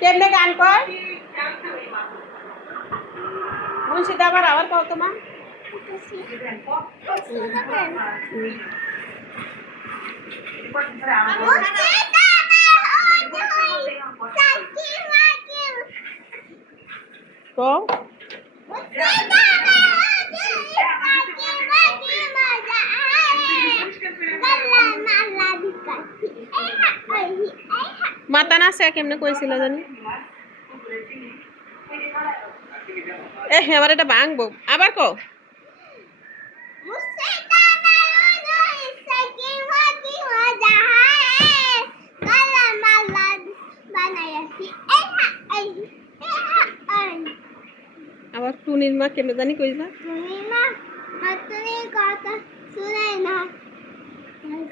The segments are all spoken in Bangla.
কেমনে গান কর মুন্সিদা আবার আবার কও তোমা কও মাতা নাচে কেমনে কইছিল জানি? এ আমার এটা ভাঙবো। আবার কও। আবার টুনির মা কেমনে জানি কইলা। তুমি মা তুমি কথা শুনে না।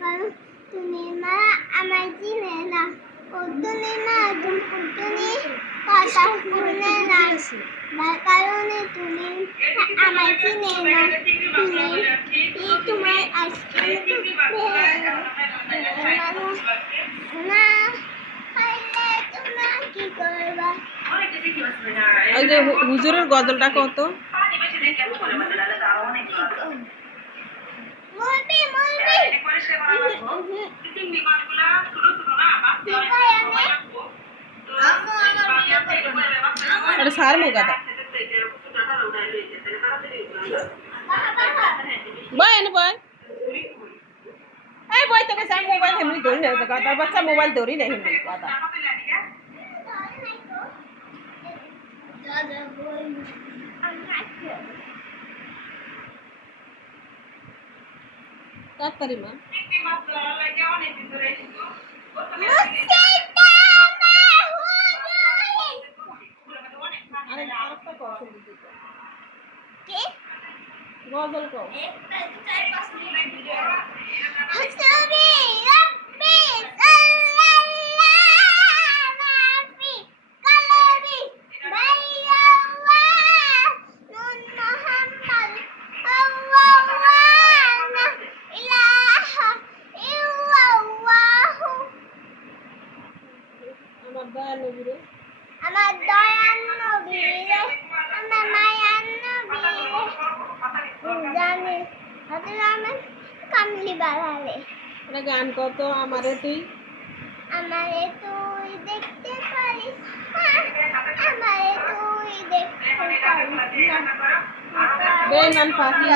কারণ আমার চিনে না। ও তুমি মা তুমি কথা শুনে না। যার কারণে তুমি আমার না। তুমি কি তোমার আইসক্রিম না খাইলে তোমরা কি করবা ওই যে হু- হুজুরের গজলটা কত? মুরবি মুরবি थोड़ा हो गया था। बाय न बाय। ए बाय तो कैसा मोबाइल हमने दौड़ी नहीं सका था बच्चा मोबाइल दौड़ी नहीं मिल पा था तात्पर्य मैम গজল কও। আমার দয়া নবীরে আমার দয়ান আমার কামলি বাড়ালে না গান কত? আমারে তুই। আমারে তুই দেখতে পারিস আমারে তুই দেখতে পারিস না। বেইমান পাখি